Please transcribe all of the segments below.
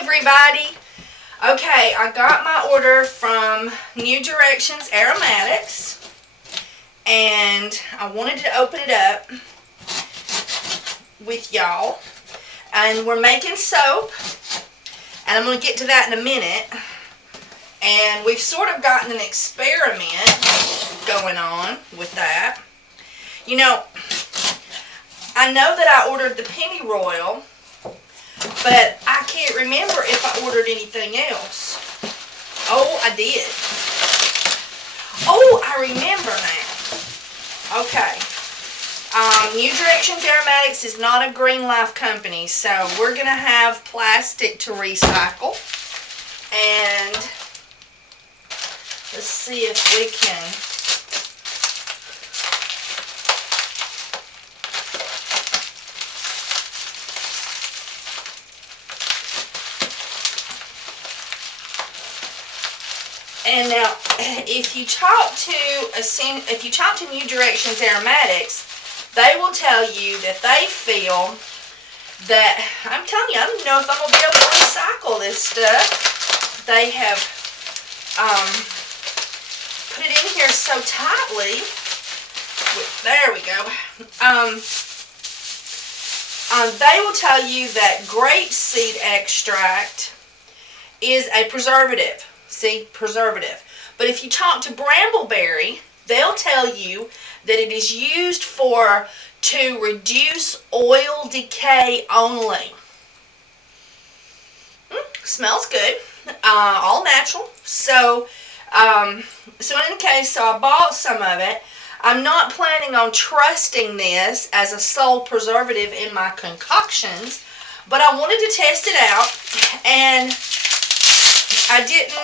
everybody. Okay, I got my order from New Directions Aromatics, and I wanted to open it up with y'all. And we're making soap, and I'm going to get to that in a minute. And we've sort of gotten an experiment going on with that. You know, I know that I ordered the pennyroyal, but I can't remember if I ordered anything else. Oh, I did. Oh, I remember now. Okay. New Directions Aromatics is not a Green Life company, so we're going to have plastic to recycle. And let's see if we can... And now, if you talk to New Directions Aromatics, they will tell you that they feel that, I'm telling you, I don't know if I'm going to be able to recycle this stuff. They have put it in here so tightly. There we go. They will tell you that grapeseed extract is a preservative. See, preservative. But if you talk to Brambleberry, they'll tell you that it is used to reduce oil decay only. Smells good. All natural. So in any case, so I bought some of it. I'm not planning on trusting this as a sole preservative in my concoctions, but I wanted to test it out, and I didn't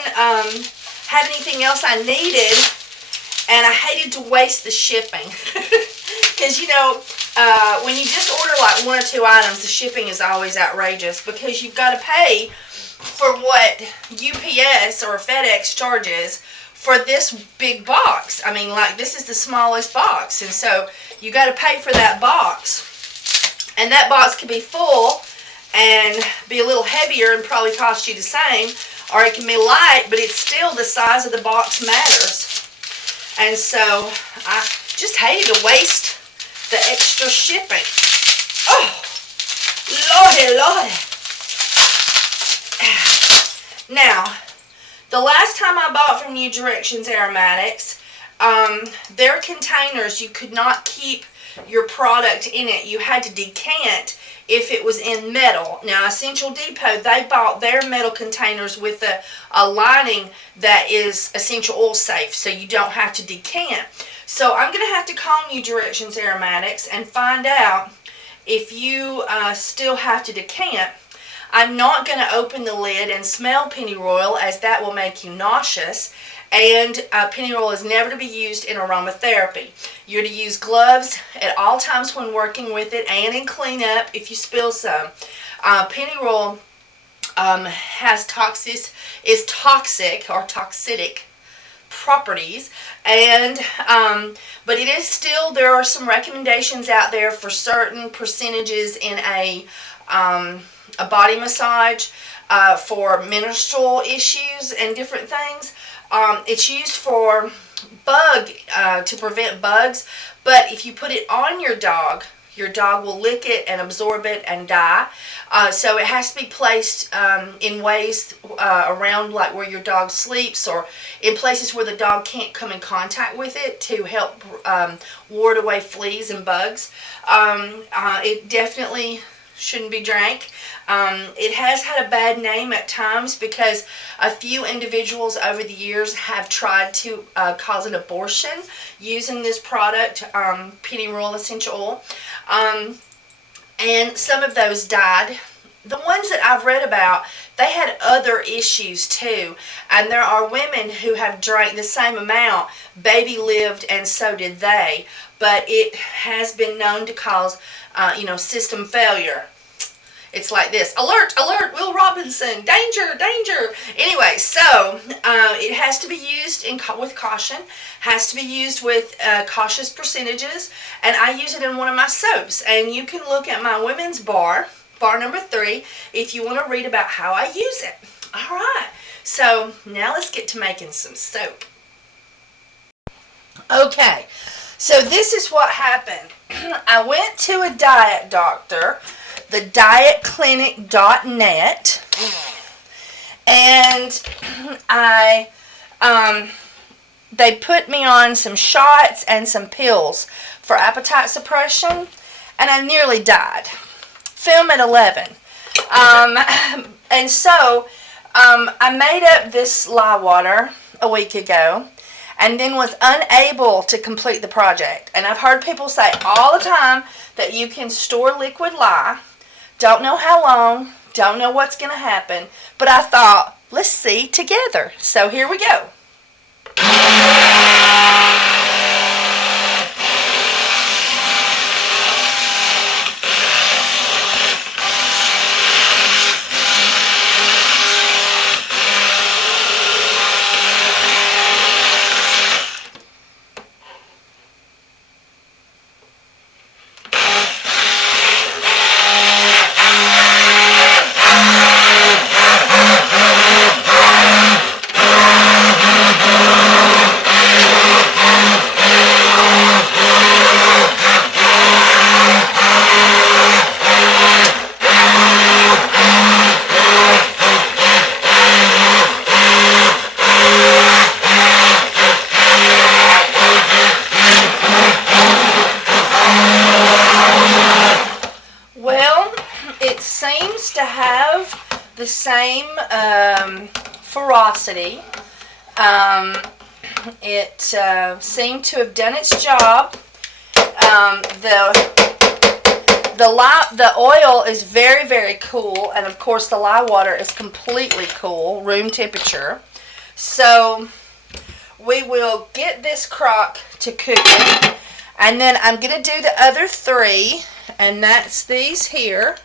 have anything else I needed, and I hated to waste the shipping. Because, you know, when you just order like 1 or 2 items, the shipping is always outrageous because you've got to pay for what UPS or FedEx charges for this big box. I mean, like, this is the smallest box, and so you got to pay for that box. And that box could be full and be a little heavier and probably cost you the same. Or it can be light, but it's still the size of the box matters. And so I just hated to waste the extra shipping. Oh, Lordy, Lordy. Now, the last time I bought from New Directions Aromatics, their containers, you could not keep your product in it. You had to decant if it was in metal. Now, Essential Depot, they bought their metal containers with a lining that is essential oil safe, so you don't have to decant. So I'm going to have to call New Directions Aromatics and find out if you still have to decant. I'm not going to open the lid and smell pennyroyal, as that will make you nauseous. And pennyroyal is never to be used in aromatherapy. You're to use gloves at all times when working with it, and in cleanup if you spill some. Pennyroyal is toxic or toxic properties, and but it is still, there are some recommendations out there for certain percentages in a body massage for menstrual issues and different things. It's used for to prevent bugs, but if you put it on your dog will lick it and absorb it and die. So it has to be placed in ways around, like where your dog sleeps, or in places where the dog can't come in contact with it, to help ward away fleas and bugs. It definitely shouldn't be drank. It has had a bad name at times because a few individuals over the years have tried to cause an abortion using this product, pennyroyal essential oil, and some of those died. The ones that I've read about, they had other issues too, and there are women who have drank the same amount. Baby lived, and so did they, but it has been known to cause system failure. It's like this: alert, alert, Will Robinson, danger, danger. Anyway, so it has to be used with caution, has to be used with cautious percentages, and I use it in one of my soaps. And you can look at my women's bar bar number 3, if you want to read about how I use it. All right, so now let's get to making some soap. Okay, so this is what happened. I went to a diet doctor, the dietclinic.net, and they put me on some shots and some pills for appetite suppression, and I nearly died. Film at 11. And so I made up this lye water a week ago, and then was unable to complete the project. And I've heard people say all the time that you can store liquid lye. Don't know how long, don't know what's going to happen, but I thought, let's see together. So here we go. It seems to have the same ferocity. It seemed to have done its job. The oil is very, very cool, and of course the lye water is completely cool, room temperature. So we will get this crock to cooking, and then I'm going to do the other 3, and that's these here.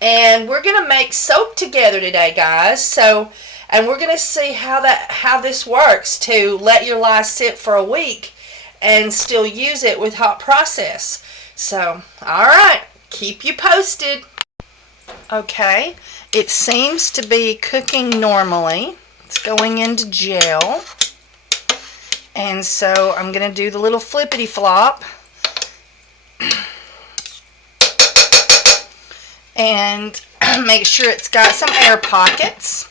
And we're going to make soap together today, guys. And we're going to see how this works to let your lye sit for a week and still use it with hot process. So, all right, keep you posted. Okay, it seems to be cooking normally. It's going into gel. And so I'm going to do the little flippity flop. And make sure it's got some air pockets.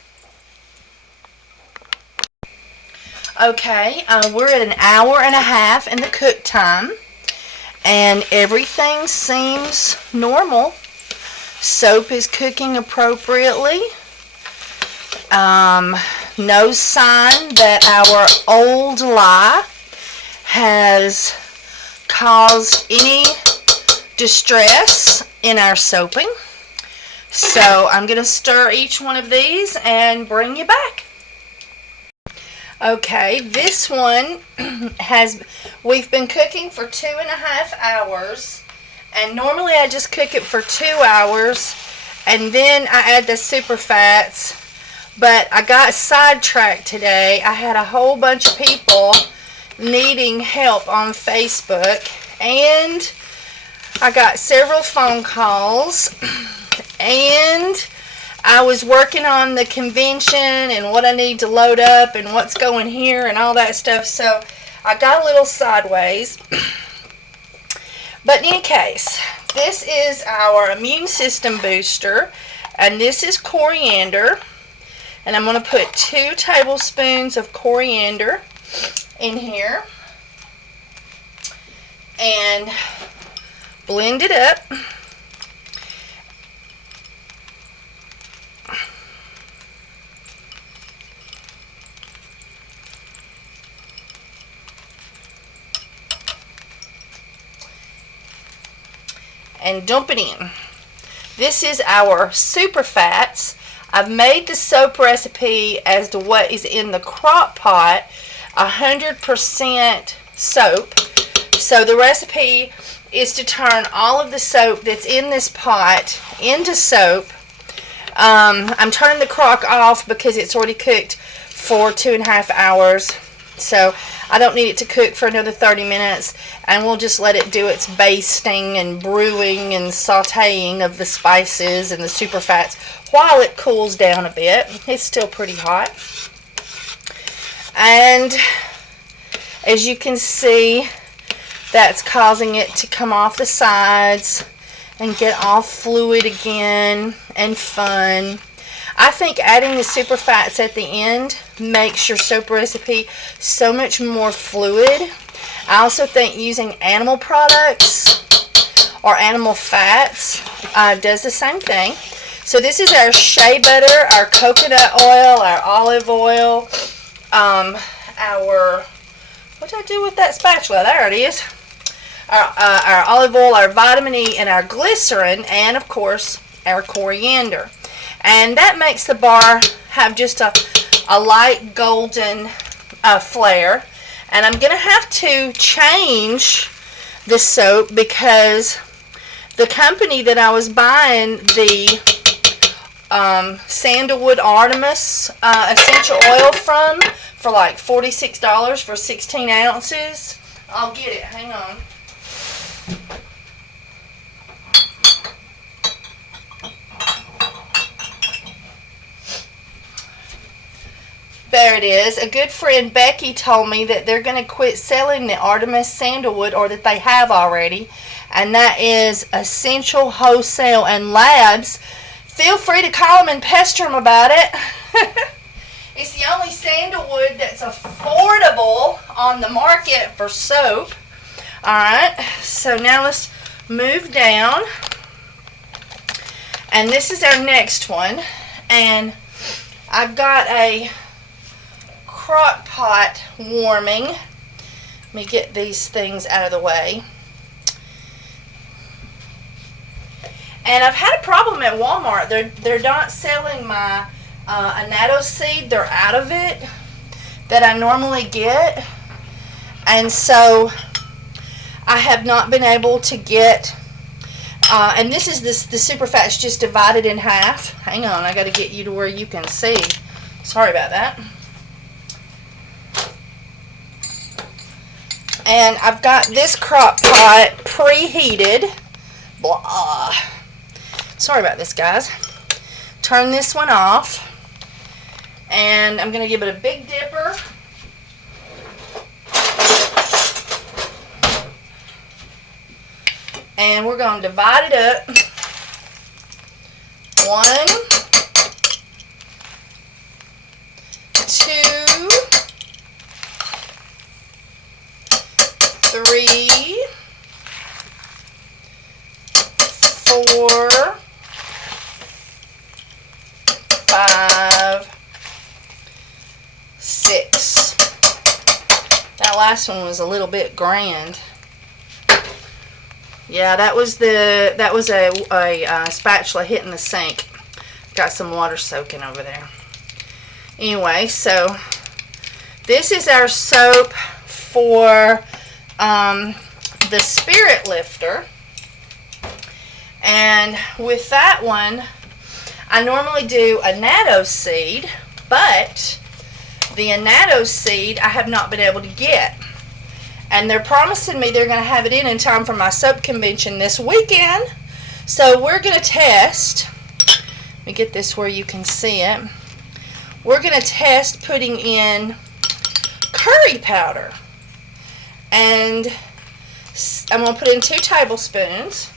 Okay, we're at an hour and a half in the cook time, and everything seems normal. Soap is cooking appropriately. No sign that our old lye has caused any distress in our soaping. So I'm going to stir each one of these and bring you back. Okay, this one we've been cooking for 2.5 hours, and normally I just cook it for 2 hours and then I add the super fats, but I got sidetracked today. I had a whole bunch of people needing help on Facebook, and I got several phone calls, and I was working on the convention and what I need to load up and what's going here and all that stuff, so I got a little sideways. But in any case, this is our immune system booster, and this is coriander, and I'm going to put 2 tablespoons of coriander in here and blend it up. And dump it in. This is our super fats. I've made the soap recipe as to what is in the crock pot 100% soap. So the recipe is to turn all of the soap that's in this pot into soap. I'm turning the crock off because it's already cooked for 2.5 hours. So I don't need it to cook for another 30 minutes, and we'll just let it do its basting and brewing and sauteing of the spices and the super fats while it cools down a bit. It's still pretty hot. And as you can see, that's causing it to come off the sides and get all fluid again and fun. I think adding the super fats at the end makes your soap recipe so much more fluid. I also think using animal products or animal fats does the same thing. So this is our shea butter, our coconut oil, our olive oil, what did I do with that spatula? There it is. Our olive oil, our vitamin E, and our glycerin, and of course our coriander. And that makes the bar have just a light golden flare. And I'm going to have to change the soap because the company that I was buying the Sandalwood Artemis essential oil from for like $46 for 16 ounces. I'll get it. Hang on. There it is. A good friend, Becky, told me that they're going to quit selling the Artemis Sandalwood, or that they have already, and that is Essential Wholesale and Labs. Feel free to call them and pester them about it. It's the only sandalwood that's affordable on the market for soap. Alright, so now let's move down. And this is our next one. And I've got a crock pot warming. Let me get these things out of the way. And I've had a problem at Walmart. They're not selling my annatto seed. They're out of it that I normally get. And so I have not been able to get, and this is the super fat's just divided in half. Hang on, I got to get you to where you can see. Sorry about that. And I've got this crock pot preheated. Blah. Sorry about this, guys. Turn this one off. And I'm going to give it a big dipper. And we're going to divide it up. 1, 2, 3, 4, 5, 6. That last one was a little bit grand. Yeah, that was a spatula hitting the sink. Got some water soaking over there. Anyway, so this is our soap for the Spirit Lifter. And with that one, I normally do annatto seed, but the annatto seed I have not been able to get. And they're promising me they're going to have it in time for my soap convention this weekend. So we're going to test. Let me get this where you can see it. We're going to test putting in curry powder. And I'm going to put in 2 tablespoons.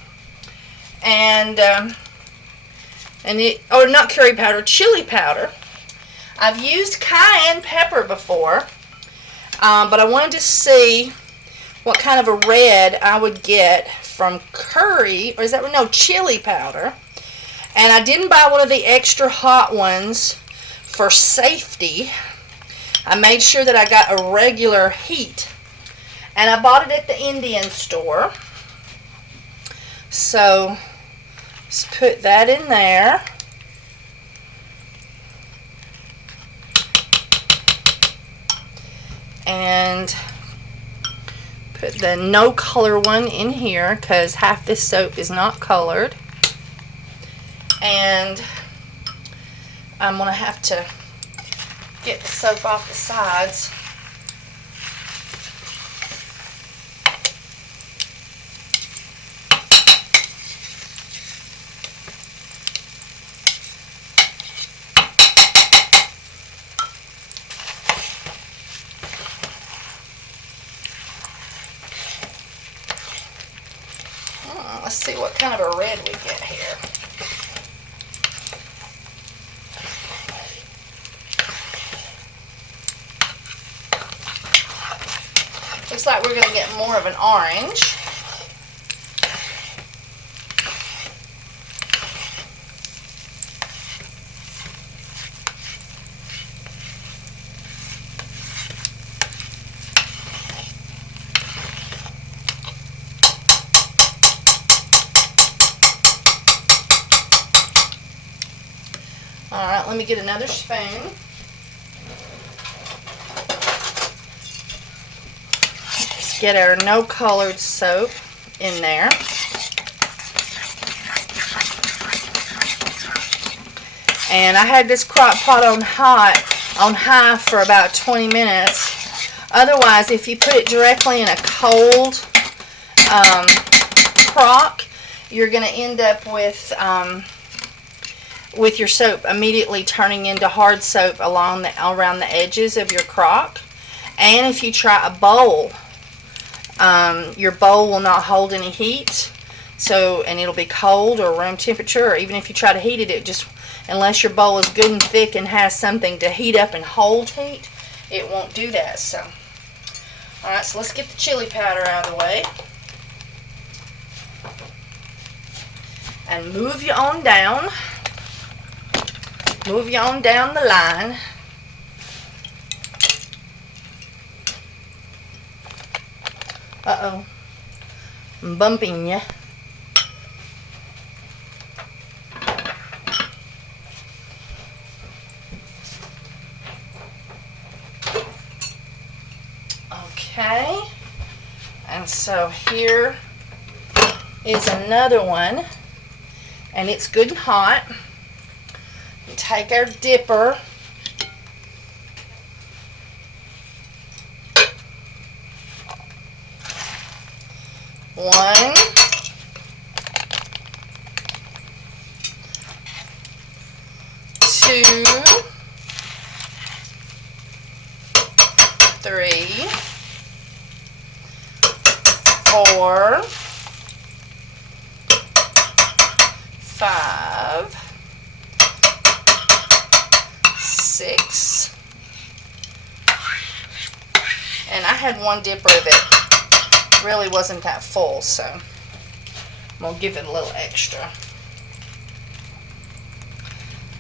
And not curry powder, chili powder. I've used cayenne pepper before, but I wanted to see what kind of a red I would get from curry, or is that, no, chili powder. And I didn't buy one of the extra hot ones for safety. I made sure that I got a regular heat. And I bought it at the Indian store. So let's put that in there. And put the no color one in here because half this soap is not colored. And I'm going to have to get the soap off the sides. Let's see what kind of a red we get here. Looks like we're going to get more of an orange. Alright, let me get another spoon. Let's get our no-colored soap in there. And I had this crock pot on high for about 20 minutes. Otherwise, if you put it directly in a cold crock, you're going to end up with your soap immediately turning into hard soap around the edges of your crock. And if you try a bowl, your bowl will not hold any heat, and it'll be cold or room temperature, or even if you try to heat it, unless your bowl is good and thick and has something to heat up and hold heat, it won't do that. So, alright, so let's get the chili powder out of the way. And move you on down. Move you on down the line. Uh-oh. I'm bumping you. Okay. And so here is another one. And it's good and hot. We take our dipper. One, two, three, 4, 5, 6, and I had one dipper that really wasn't that full, so I'm going to give it a little extra.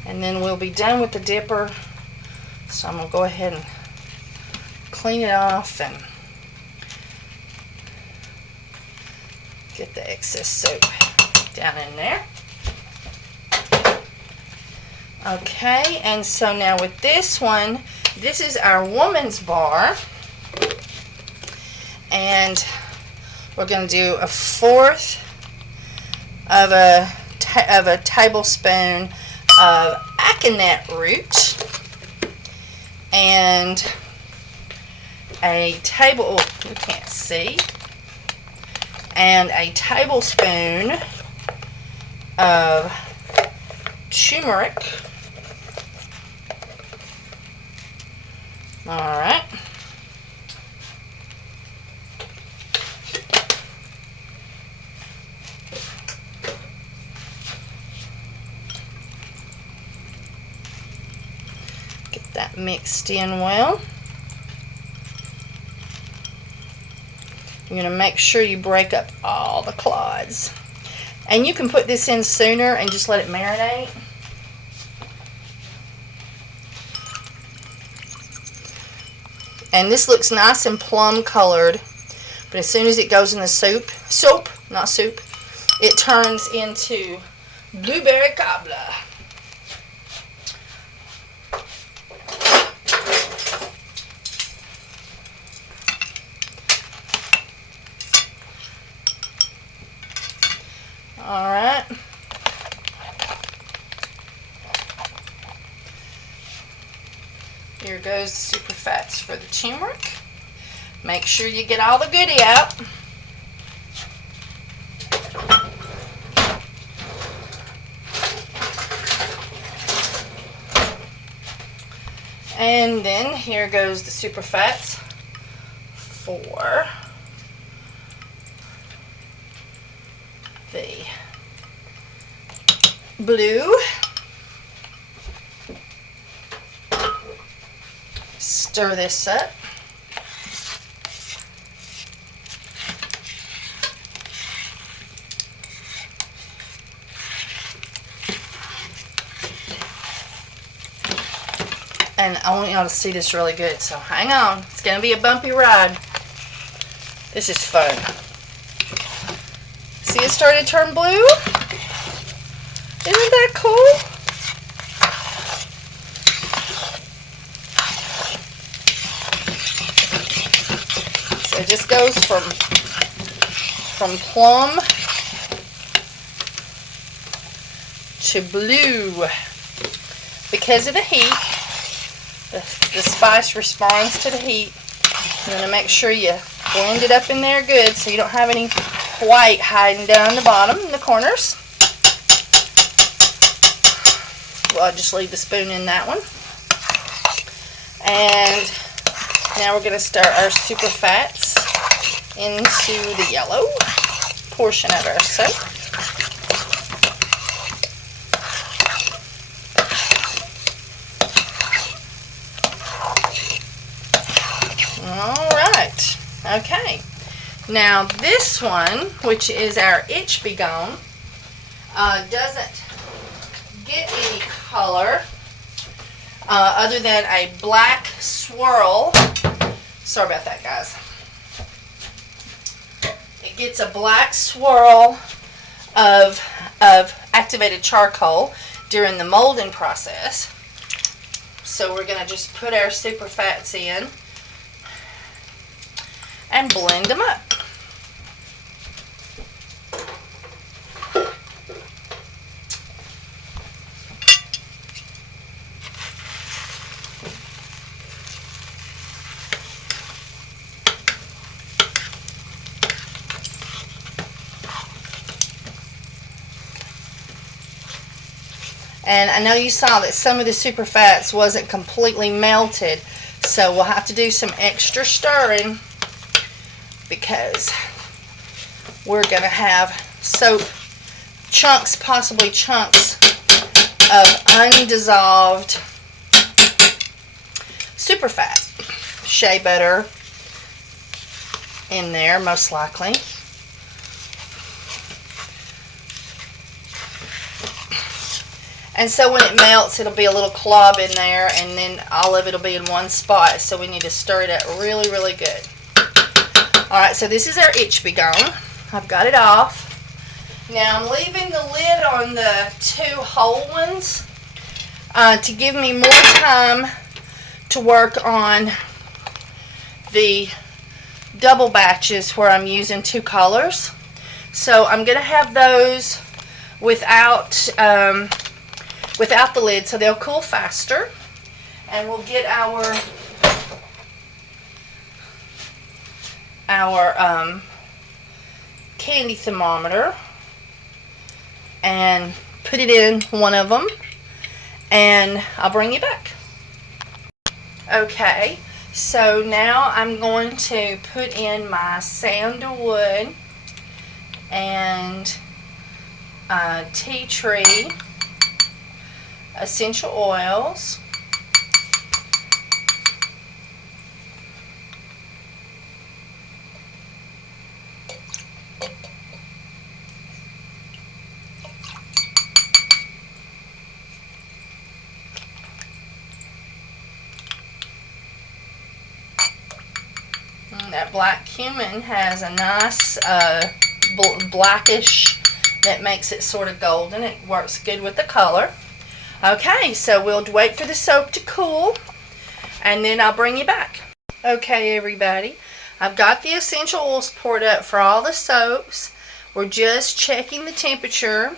And then we'll be done with the dipper, so I'm going to go ahead and clean it off and get the excess soap down in there. Okay, and so now with this one, this is our woman's bar, and we're going to do 1/4 of a tablespoon of aconite root and a you can't see, and a tablespoon of turmeric. Alright. Get that mixed in well. You're going to make sure you break up all the clods. And you can put this in sooner and just let it marinate. And this looks nice and plum colored, but as soon as it goes in the it turns into blueberry cobbler. Alright. Here goes the super fats for the turmeric. Make sure you get all the goodie out. And then here goes the super fats for the blue. Stir this up. And I want y'all to see this really good, so hang on. It's going to be a bumpy ride. This is fun. See it started to turn blue? Isn't that cool? So it just goes from plum to blue. Because of the heat, the spice responds to the heat. You want to make sure you blend it up in there good so you don't have any white hiding down the bottom in the corners. Well, I'll just leave the spoon in that one. And now we're going to start our super fats into the yellow portion of our soap. Alright, okay. Now this one, which is our Itch Be Gone, doesn't get any color other than a black swirl. Sorry about that, guys. It gets a black swirl of activated charcoal during the molding process. So we're going to just put our super fats in and blend them up. And I know you saw that some of the super fats wasn't completely melted, so we'll have to do some extra stirring because we're going to have soap chunks, possibly chunks of undissolved super fat, shea butter in there most likely. And so when it melts, it'll be a little clob in there, and then all of it will be in one spot. So we need to stir it up really, really good. Alright, so this is our Itch Be Gone. I've got it off. Now I'm leaving the lid on the two whole ones to give me more time to work on the double batches where I'm using two colors. So I'm going to have those without the lid, so they'll cool faster. And we'll get our candy thermometer and put it in one of them, and I'll bring you back. Okay, so now I'm going to put in my sandalwood and tea tree essential oils, and that black cumin has a nice blackish that makes it sort of golden. It works good with the color. Okay, so we'll wait for the soap to cool, and then I'll bring you back. Okay, everybody, I've got the essential oils poured up for all the soaps. We're just checking the temperature.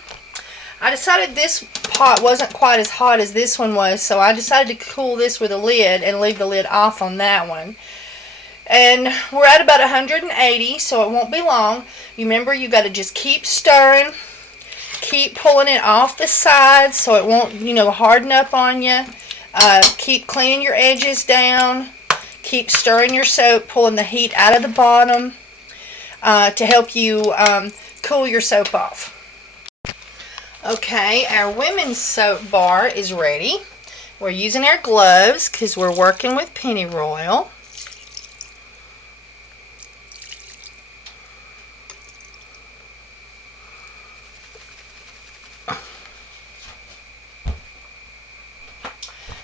I decided this pot wasn't quite as hot as this one was, so I decided to cool this with a lid and leave the lid off on that one. And we're at about 180, so it won't be long. Remember, you got to just keep stirring. Keep pulling it off the sides so it won't, harden up on you. Keep cleaning your edges down. Keep stirring your soap, pulling the heat out of the bottom to help you cool your soap off. Okay, our women's soap bar is ready. We're using our gloves because we're working with pennyroyal.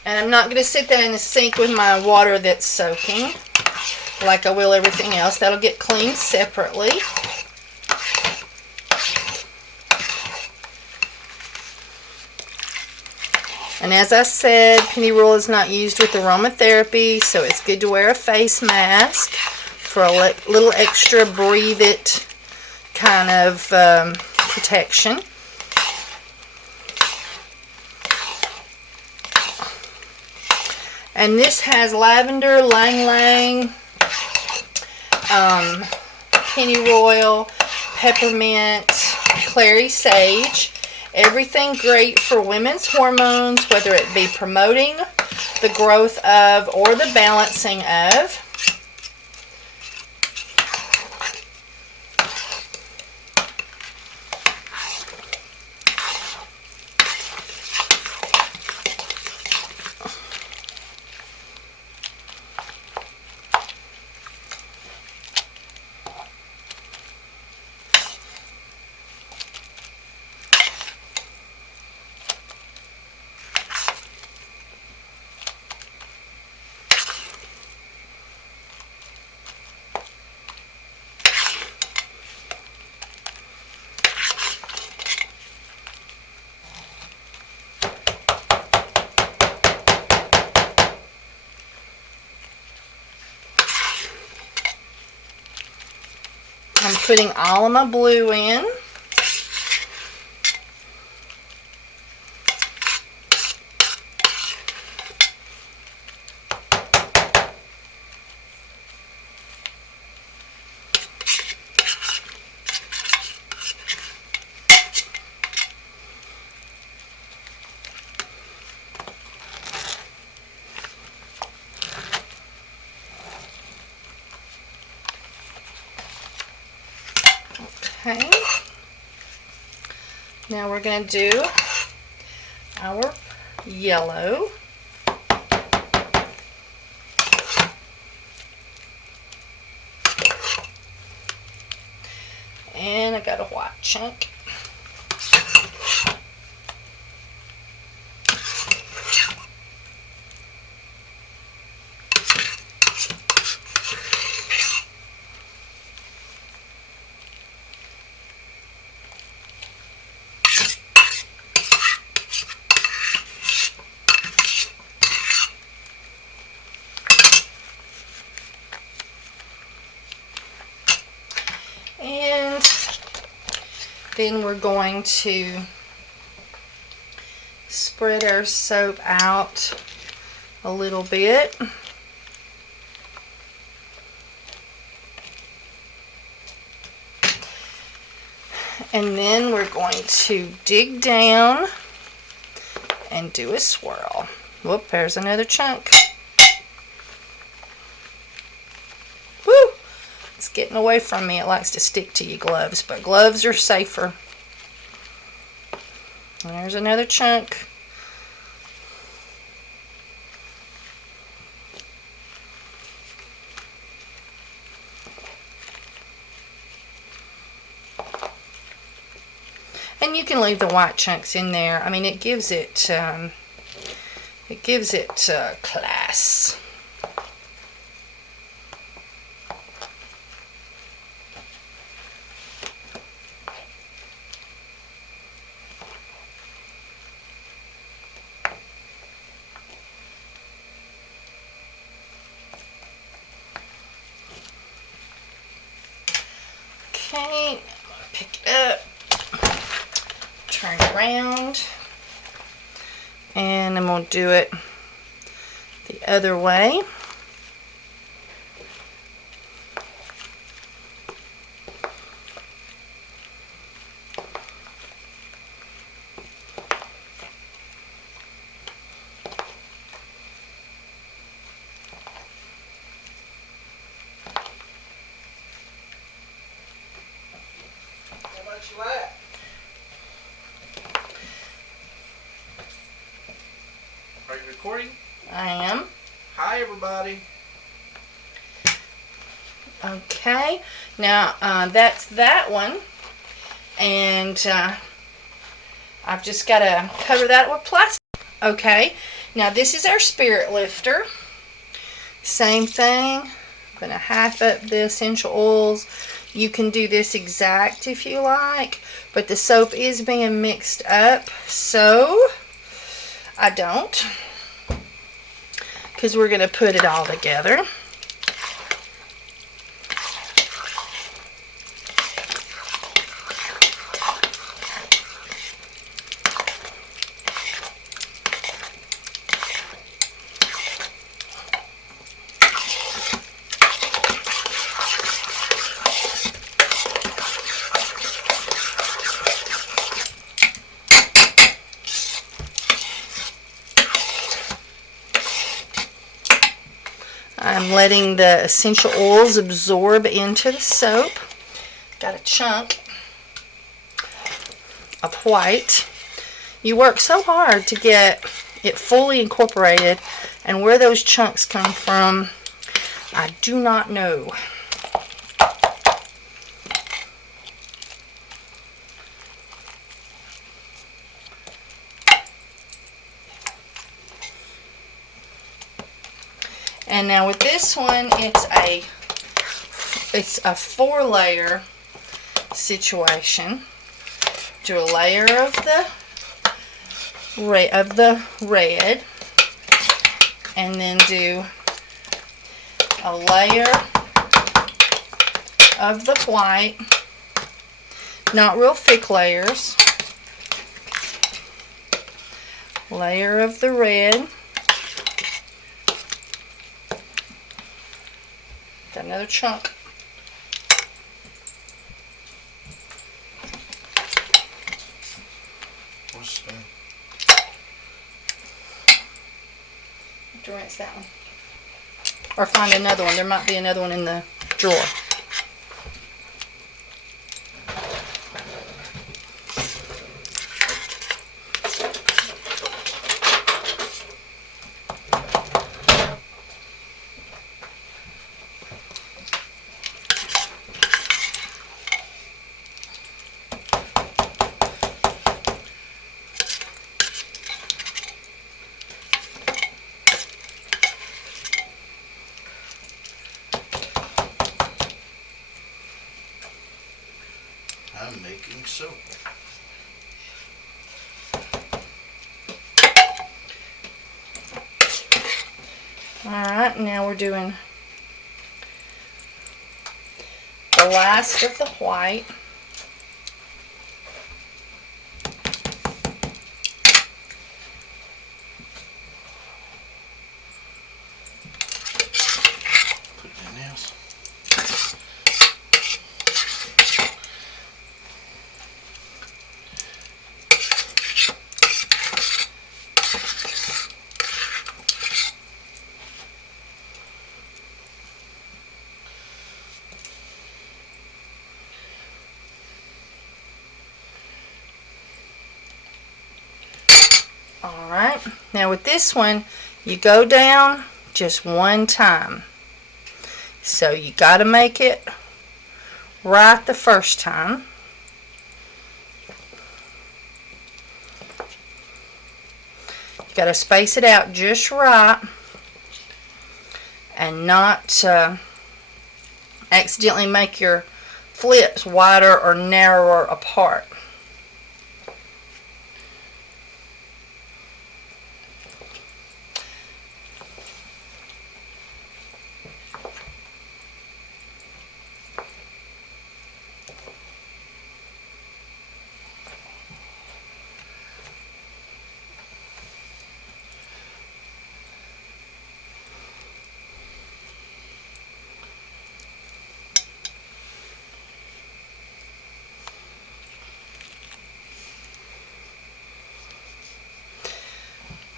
And I'm not going to sit that in the sink with my water that's soaking like I will everything else. That'll get cleaned separately. And as I said, pennyroyal is not used with aromatherapy, so it's good to wear a face mask for a little extra breathe it kind of protection. And this has lavender, ylang ylang, pennyroyal, peppermint, clary sage. Everything great for women's hormones, whether it be promoting the growth of or the balancing of. I'm putting all of my blue in. Okay, now we're going to do our yellow. And I got a white chunk. And then we're going to spread our soap out a little bit. And then we're going to dig down and do a swirl. Whoop, there's another chunk. Woo! It's getting away from me. It likes to stick to your gloves, but gloves are safer. There's another chunk. And you can leave the white chunks in there. I mean, it gives it class. Okay, I'm gonna pick it up, turn it around, and I'm gonna do it the other way. recording? I am. Hi, everybody. Okay, now that's that one, and I've just got to cover that with plastic. Okay, now this is our spirit lifter. Same thing. I'm going to half up the essential oils. You can do this exact if you like, but the soap is being mixed up, so I don't, because we're going to put it all together. I'm letting the essential oils absorb into the soap. Got a chunk of white. You work so hard to get it fully incorporated, and where those chunks come from, I do not know. And now with this one, it's a 4-layer situation. Do a layer of the red, and then do a layer of the white. Not real thick layers. Layer of the red. Got another chunk. Where's the spoon? Have to rinse that one. Or find another one. There might be another one in the drawer. I'm making soap. Alright, now we're doing the last of the white. Put it in nails. Alright, now with this one, you go down just one time. So you got to make it right the first time. You got to space it out just right and not accidentally make your flips wider or narrower apart.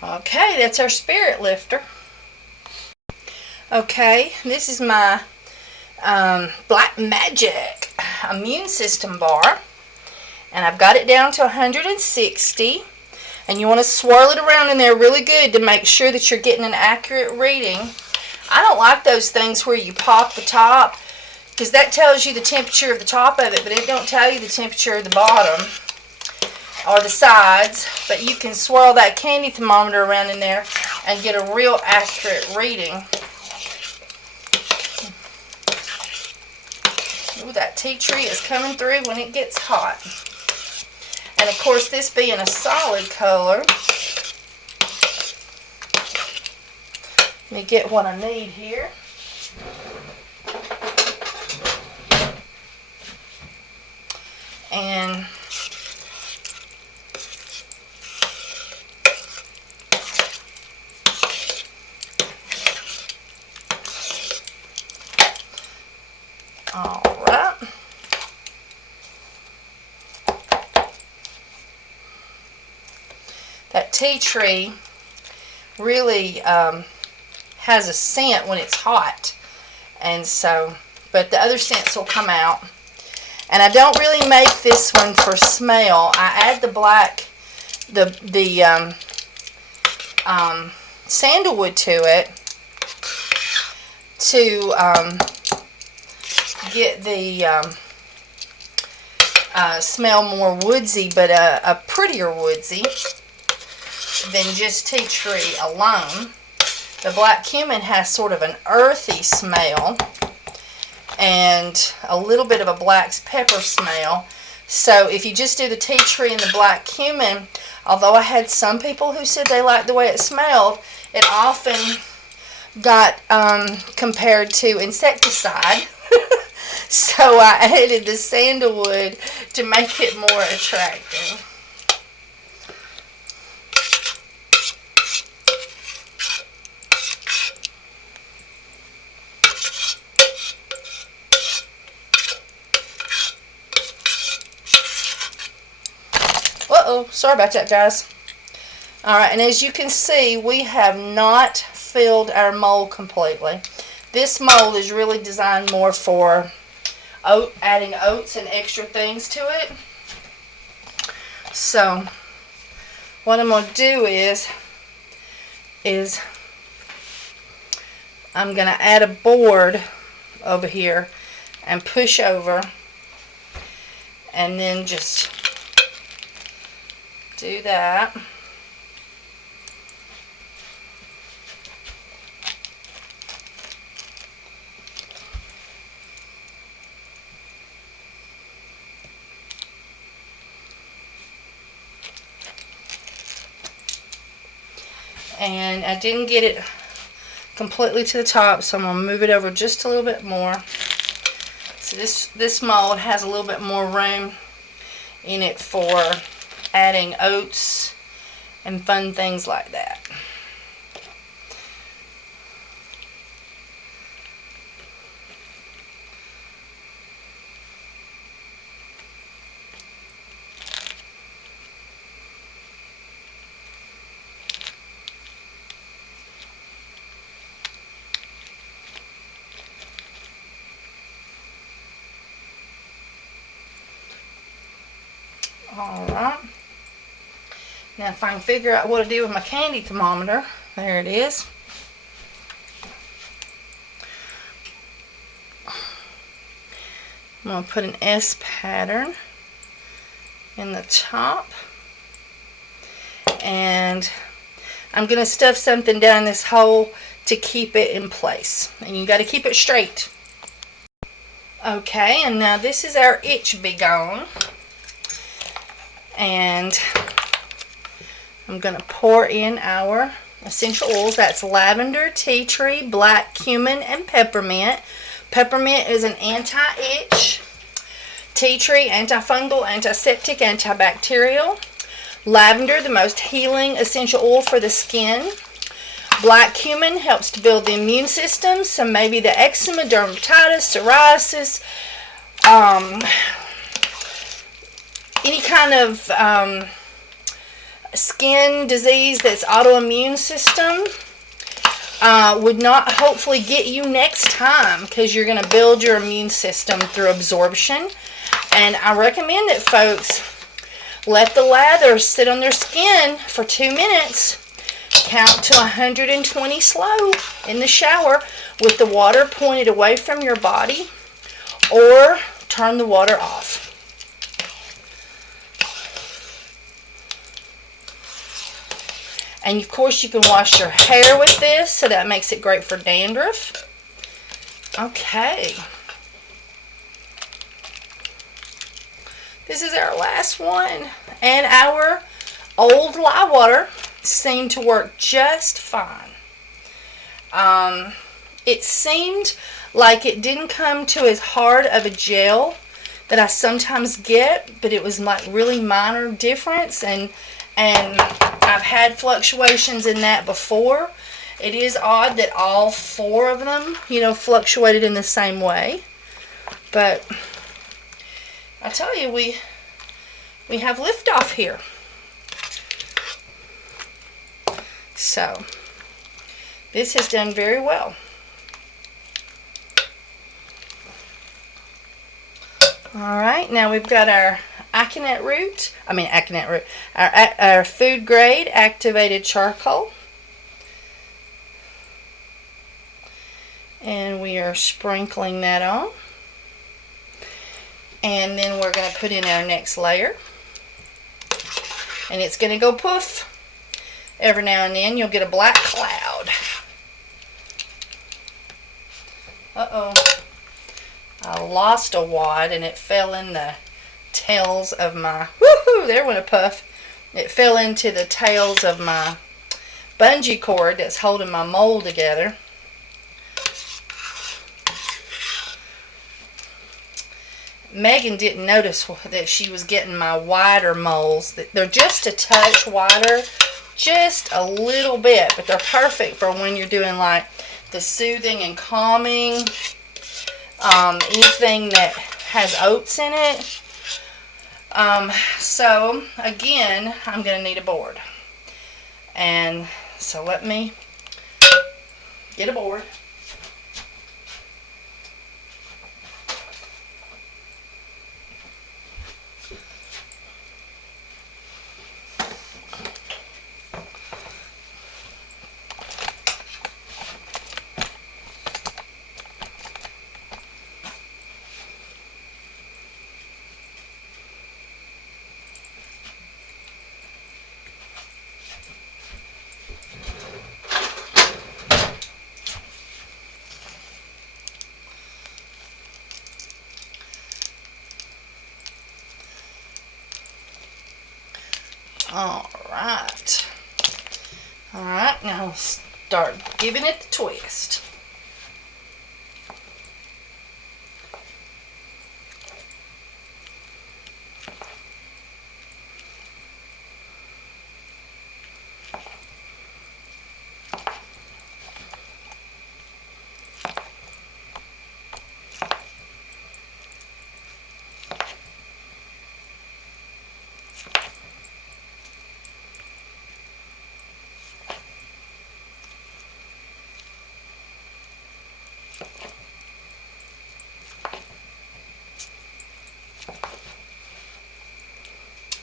Okay, that's our spirit lifter. Okay, this is my Black Magic immune system bar, and I've got it down to 160. And you want to swirl it around in there really good to make sure that you're getting an accurate reading. I don't like those things where you pop the top, because that tells you the temperature of the top of it, but it don't tell you the temperature of the bottom or the sides. But you can swirl that candy thermometer around in there and get a real accurate reading. Ooh, that tea tree is coming through when it gets hot. And of course, this being a solid color, let me get what I need here. And all right. That tea tree really has a scent when it's hot, and so, but the other scents will come out. And I don't really make this one for smell. I add the black, the sandalwood to it to get the smell more woodsy, but a prettier woodsy than just tea tree alone. The black cumin has sort of an earthy smell and a little bit of a black pepper smell. So if you just do the tea tree and the black cumin, although I had some people who said they liked the way it smelled, it often got compared to insecticide. So I added the sandalwood to make it more attractive. Uh-oh, sorry about that, guys. Alright, and as you can see, we have not filled our mold completely. This mold is really designed more for adding oats and extra things to it. So, what I'm going to do is I'm going to add a board over here and push over, and then just do that. And I didn't get it completely to the top, so I'm going to move it over just a little bit more. So this mold has a little bit more room in it for adding oats and fun things like that. Alright. Now if I can figure out what to do with my candy thermometer, there it is. I'm going to put an S pattern in the top. And I'm going to stuff something down this hole to keep it in place. And you got to keep it straight. Okay, and now this is our itch be gone. And I'm going to pour in our essential oils. That's lavender, tea tree, black cumin, and peppermint. Peppermint is an anti-itch. Tea tree, antifungal, antiseptic, antibacterial. Lavender, the most healing essential oil for the skin. Black cumin helps to build the immune system, so maybe the eczema, dermatitis, psoriasis, any kind of skin disease that's autoimmune system would not hopefully get you next time, because you're going to build your immune system through absorption. And I recommend that folks Let the lathers sit on their skin for 2 minutes. Count to 120 slow in the shower with the water pointed away from your body, or turn the water off. And of course you can wash your hair with this, so that makes it great for dandruff. Okay. This is our last one. And our Old Lye Water seemed to work just fine. It seemed like it didn't come to as hard of a gel that I sometimes get, but it was like really minor difference, and I've had fluctuations in that before. It is odd that all 4 of them, fluctuated in the same way. But I tell you, we have liftoff here. So this has done very well. Alright, now we've got our our food grade activated charcoal. And we are sprinkling that on. And then we're going to put in our next layer. And it's going to go poof. Every now and then you'll get a black cloud. Uh-oh. I lost a wad and it fell in the tails of my, woohoo, there went a puff. It fell into the tails of my bungee cord that's holding my mold together. Megan didn't notice that she was getting my wider molds. They're just a touch wider, just a little bit, but they're perfect for when you're doing like the soothing and calming, anything that has oats in it. So again, I'm going to need a board, and so let me get a board. Alright, now start giving it the twist.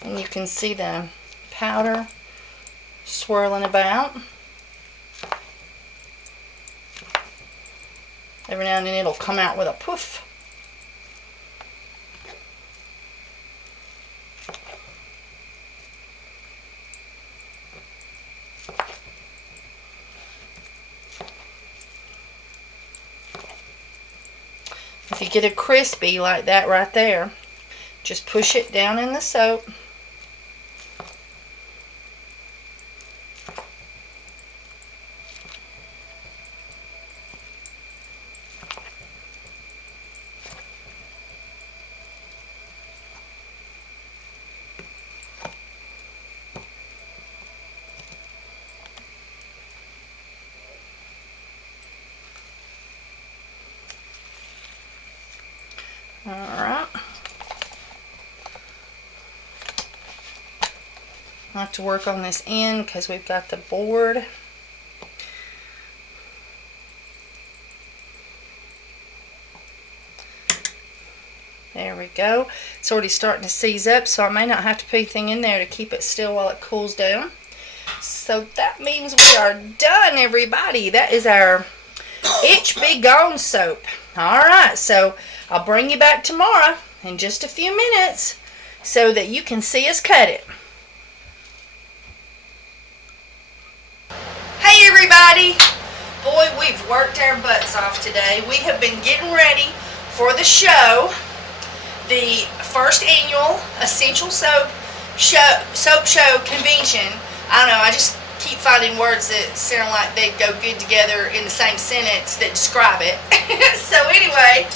And you can see the powder swirling about. Every now and then it'll come out with a poof. If you get a crispy like that right there, just push it down in the soap. Alright. I have to work on this end because we've got the board. There we go. It's already starting to seize up, so I may not have to put anything in there to keep it still while it cools down. So that means we are done, everybody. That is our Itch Be Gone soap. Alright, so I'll bring you back tomorrow in just a few minutes so that you can see us cut it. Hey everybody! Boy, we've worked our butts off today. We have been getting ready for the show, the first annual Essential Soap Show Convention. I don't know, I just keep finding words that sound like they go good together in the same sentence that describe it. So anyway,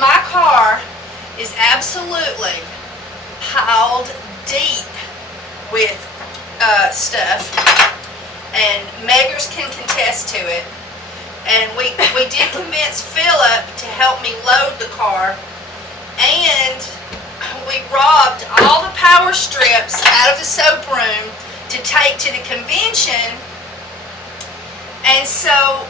my car is absolutely piled deep with stuff, and Meggers can contest to it. And we did convince Philip to help me load the car, and we robbed all the power strips out of the soap room to take to the convention, and so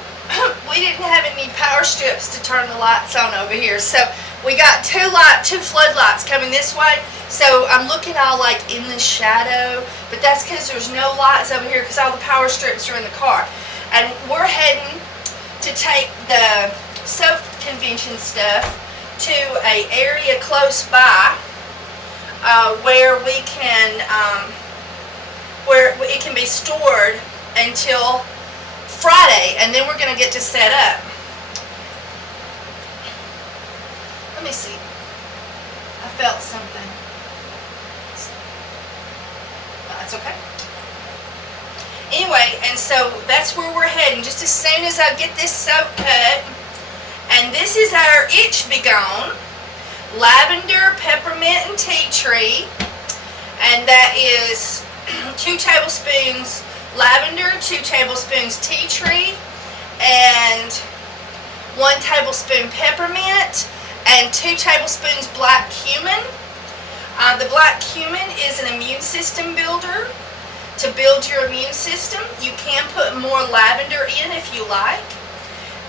we didn't have any power strips to turn the lights on over here. So we got two floodlights coming this way, so I'm looking all like in the shadow, but that's because there's no lights over here because all the power strips are in the car. And we're heading to take the soap convention stuff to a area close by where we can where it can be stored until Friday, and then we're going to get to set up. Let me see. I felt something. That's okay. Anyway, and so that's where we're heading just as soon as I get this soap cut. And this is our Itch Be Gone lavender, peppermint, and tea tree, and that is 2 tablespoons lavender, 2 tablespoons tea tree, and 1 tablespoon peppermint, and 2 tablespoons black cumin. The black cumin is an immune system builder. To build your immune system, you can put more lavender in if you like,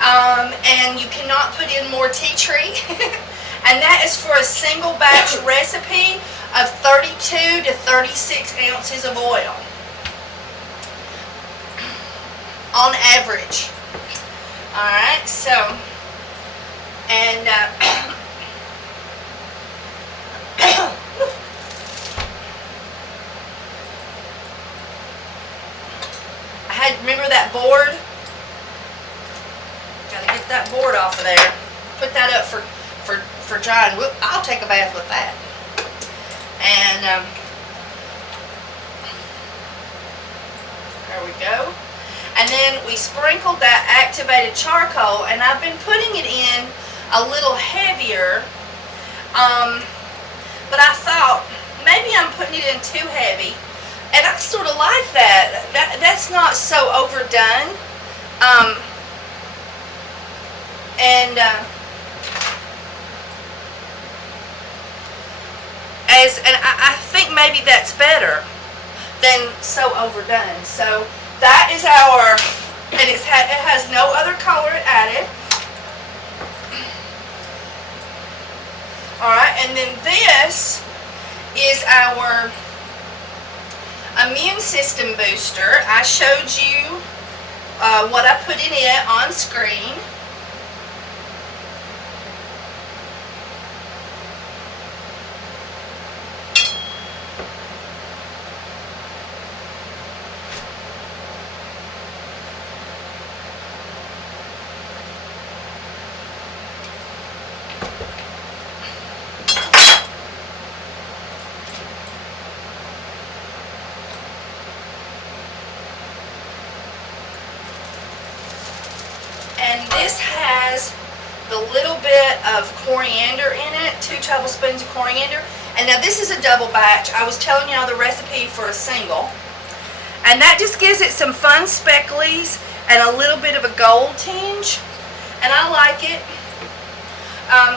and you cannot put in more tea tree. And that is for a single batch recipe of 32 to 36 ounces of oil on average. Alright, so, and remember that board? Gotta get that board off of there. Put that up for drying. I'll take a bath with that. And there we go. And then we sprinkled that activated charcoal, and I've been putting it in a little heavier. But I thought maybe I'm putting it in too heavy. And I sort of like that. That's not so overdone. I think maybe that's better than so overdone. So that is our, and it has no other color added. Alright, and then this is our immune system booster. I showed you what I put in it on screen. And this has the little bit of coriander in it, 2 tablespoons of coriander. And now this is a double batch. I was telling y'all the recipe for a single. And that just gives it some fun specklies and a little bit of a gold tinge. And I like it.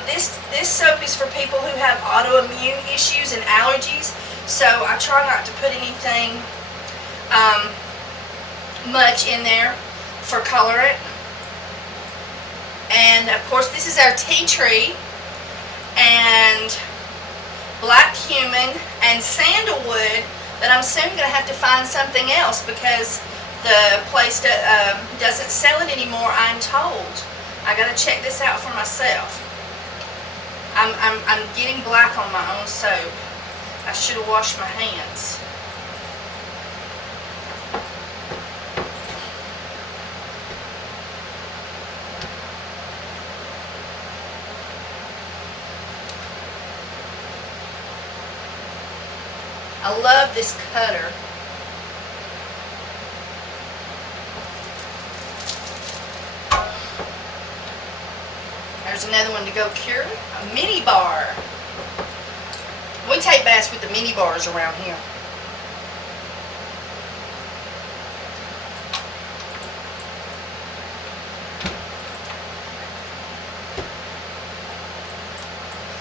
This soap is for people who have autoimmune issues and allergies. So I try not to put anything much in there for colorant. And of course this is our tea tree, and black cumin and sandalwood, but I'm soon going to have to find something else because the place doesn't sell it anymore, I'm told. I got to check this out for myself. I'm getting black on my own soap. I should have washed my hands. I love this cutter. There's another one to go cure. A mini bar. We take baths with the mini bars around here.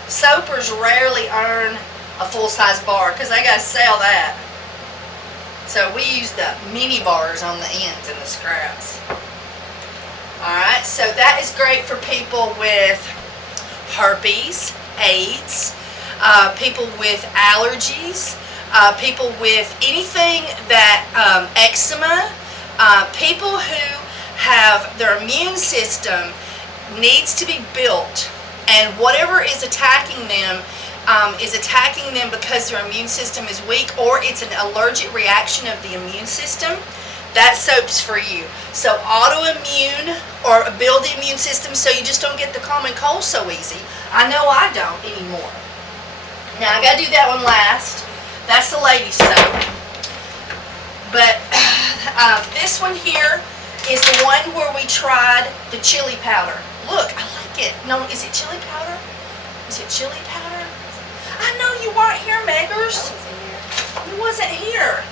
Soapers rarely earn a full-size bar because they gotta sell that. So we use the mini bars on the ends and the scraps. Alright, so that is great for people with herpes, AIDS, people with allergies, people with anything that, eczema, people who have their immune system needs to be built, and whatever is attacking them because their immune system is weak, or it's an allergic reaction of the immune system. That soap's for you. So autoimmune, or build the immune system so you just don't get the common cold so easy. I know I don't anymore. Now I gotta do that one last. That's the lady soap. But this one here is the one where we tried the chili powder. Look, I like it. No, is it chili powder? Is it chili powder? I know you weren't here, Meggers. You wasn't here.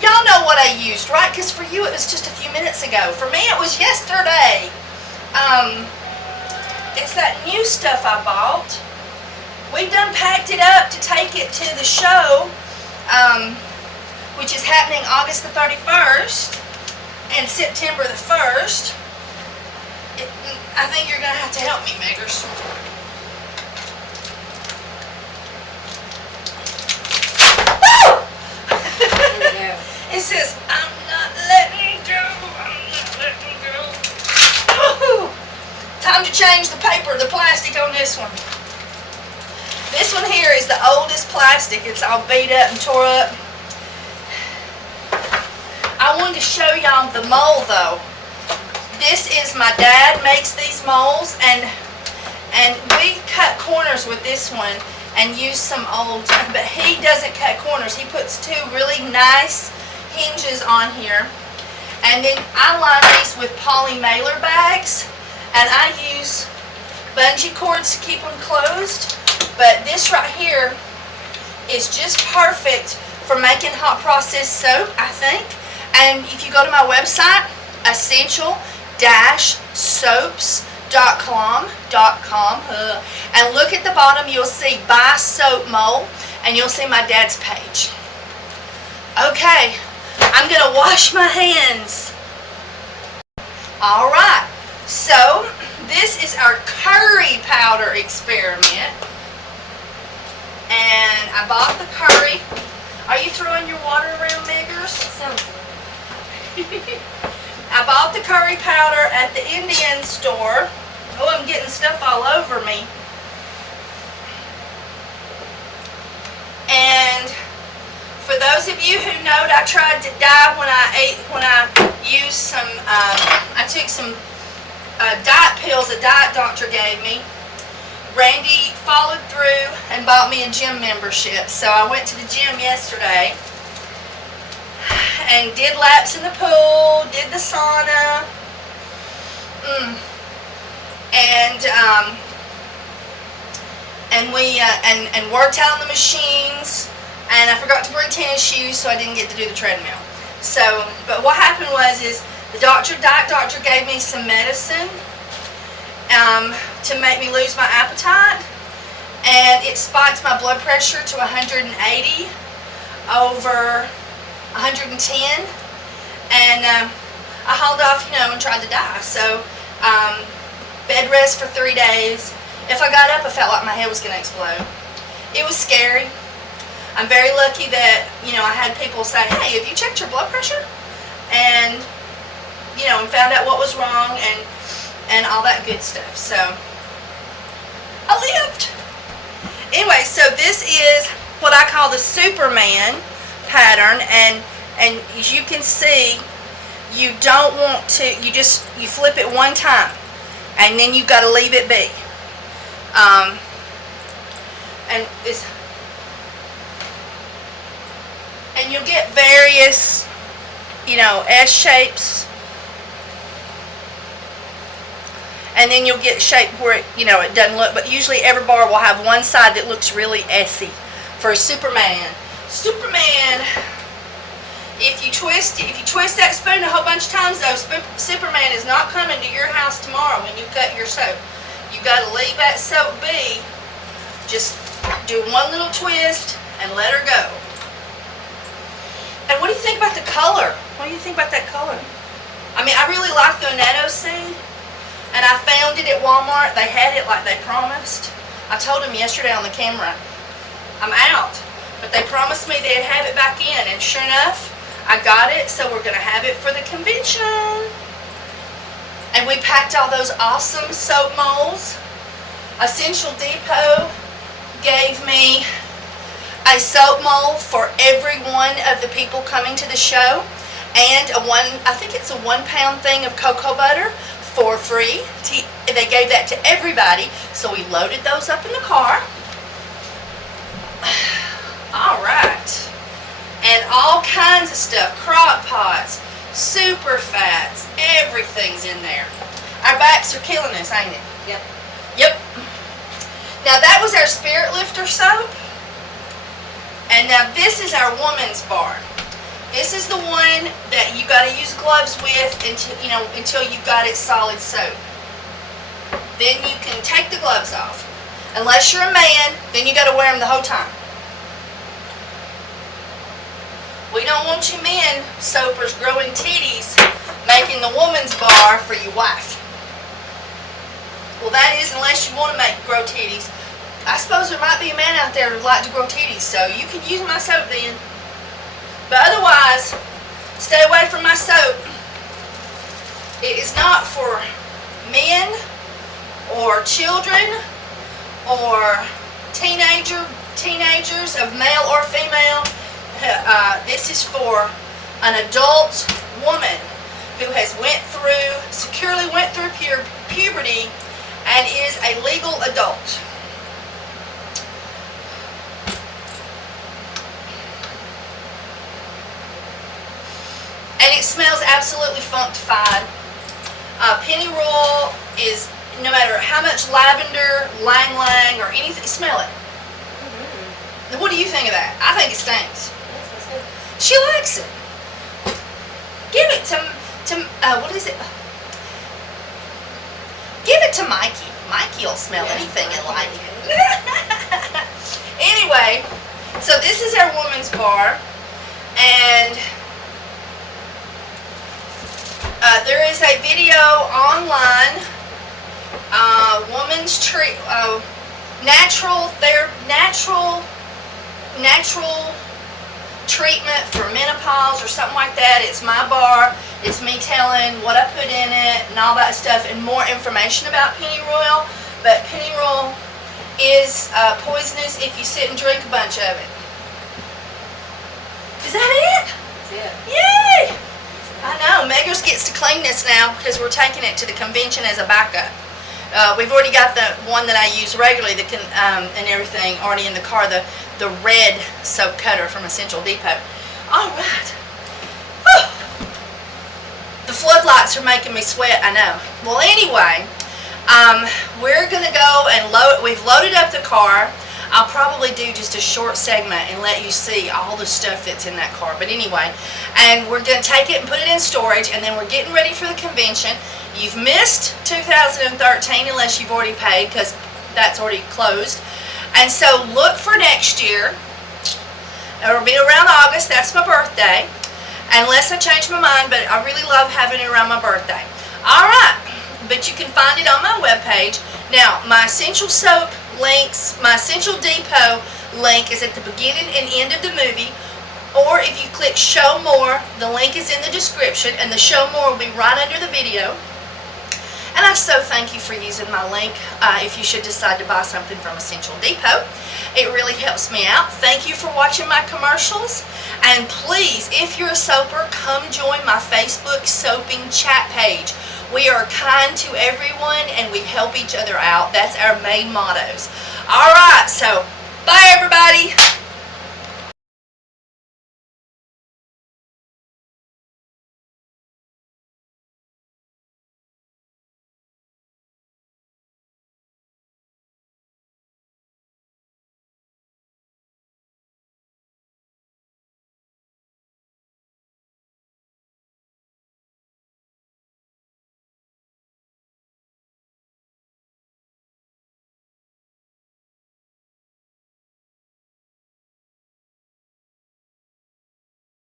Y'all know what I used, right? Because for you it was just a few minutes ago. For me it was yesterday. It's that new stuff I bought. We've done packed it up to take it to the show, which is happening August the 31st and September the 1st. I think you're going to have to help me, Meggers. It says, I'm not letting go, I'm not letting go. Woo-hoo. Time to change the paper, the plastic on this one. This one here is the oldest plastic. It's all beat up and tore up. I wanted to show y'all the mold though. This is, my dad makes these molds, and we cut corners with this one and use some old, but he doesn't cut corners. He puts two really nice hinges on here, and then I line these with poly mailer bags, and I use bungee cords to keep them closed. But this right here is just perfect for making hot process soap, I think. And if you go to my website, essential-soaps.com, and look at the bottom, you'll see buy soap mold, and you'll see my dad's page. Okay, I'm gonna wash my hands. Alright, so this is our curry powder experiment, and I bought the curry. Are you throwing your water around, Meggers? Sounds good. I bought the curry powder at the Indian store. Oh, I'm getting stuff all over me. And for those of you who know, I tried to die when I used some, I took some diet pills a diet doctor gave me. Randy followed through and bought me a gym membership. So I went to the gym yesterday and did laps in the pool, did the sauna, and we worked out on the machines. And I forgot to bring tennis shoes, so I didn't get to do the treadmill. So, but what happened is the diet doctor gave me some medicine to make me lose my appetite, and it spiked my blood pressure to 180 over 110, and I hauled off, and tried to die. So, bed rest for 3 days. If I got up, I felt like my head was going to explode. It was scary. I'm very lucky that, I had people say, hey, have you checked your blood pressure? And, and found out what was wrong and all that good stuff. So, I lived. Anyway, so this is what I call the Superman pattern, and as you can see, you don't want to, you flip it one time, and then you got to leave it be. And you'll get various, S shapes, and then you'll get shape where it doesn't look, but usually every bar will have one side that looks really S-y for a Superman. Superman, if you twist that spoon a whole bunch of times, though, Superman is not coming to your house tomorrow when you cut your soap. You got to leave that soap be. Just do one little twist and let her go. And what do you think about the color? What do you think about that color? I mean, I really like the annatto seed, and I found it at Walmart. They had it like they promised. I told them yesterday on the camera, I'm out. But they promised me they'd have it back in, and sure enough, I got it, so we're going to have it for the convention. And we packed all those awesome soap molds. Essential Depot gave me a soap mold for every one of the people coming to the show, and I think it's a 1 pound thing of cocoa butter for free. They gave that to everybody, so we loaded those up in the car. All right, and all kinds of stuff, crock pots, super fats, everything's in there. Our backs are killing us, ain't it? Yep. Yep. Now that was our Spirit Lifter soap. And now this is our woman's bar. This is the one that you got to use gloves with until you got it solid soap. Then you can take the gloves off. Unless you're a man, then you got to wear them the whole time. We don't want you men soapers growing titties making the woman's bar for your wife. Well, that is unless you want to grow titties. I suppose there might be a man out there who'd like to grow titties, so you can use my soap then. But otherwise, stay away from my soap. It is not for men or children or teenagers of male or female. This is for an adult woman who has securely went through puberty and is a legal adult. And it smells absolutely funkified. Pennyroyal is, no matter how much lavender, lang lang, or anything, smell it. Mm-hmm. What do you think of that? I think it stinks. She likes it. Give it to what is it? Give it to Mikey. Mikey will smell anything and like it. Anyway, so this is our woman's bar, and there is a video online, woman's natural treatment for menopause or something like that. It's my bar. It's me telling what I put in it and all that stuff, and more information about pennyroyal. But pennyroyal is poisonous if you sit and drink a bunch of it. Is that it? That's it. Yay! I know. Meggers gets to clean this now because we're taking it to the convention as a backup. We've already got the one that I use regularly and everything already in the car, the red soap cutter from Essential Depot. All right. Whew. The floodlights are making me sweat, I know. Well, anyway, we're going to go and we've loaded up the car. I'll probably do just a short segment and let you see all the stuff that's in that car. But anyway, and we're going to take it and put it in storage, and then we're getting ready for the convention. You've missed 2013 unless you've already paid, because that's already closed. And so look for next year. It'll be around August. That's my birthday. Unless I change my mind, but I really love having it around my birthday. All right. but you can find it on my webpage. Now, my essential soap links, my Essential Depot link is at the beginning and end of the movie. Or if you click Show More, the link is in the description, and the Show More will be right under the video. And I so thank you for using my link if you should decide to buy something from Essential Depot. It really helps me out. Thank you for watching my commercials. And please, if you're a soaper, come join my Facebook soaping chat page. We are kind to everyone and we help each other out. That's our main mottos. All right, so bye everybody.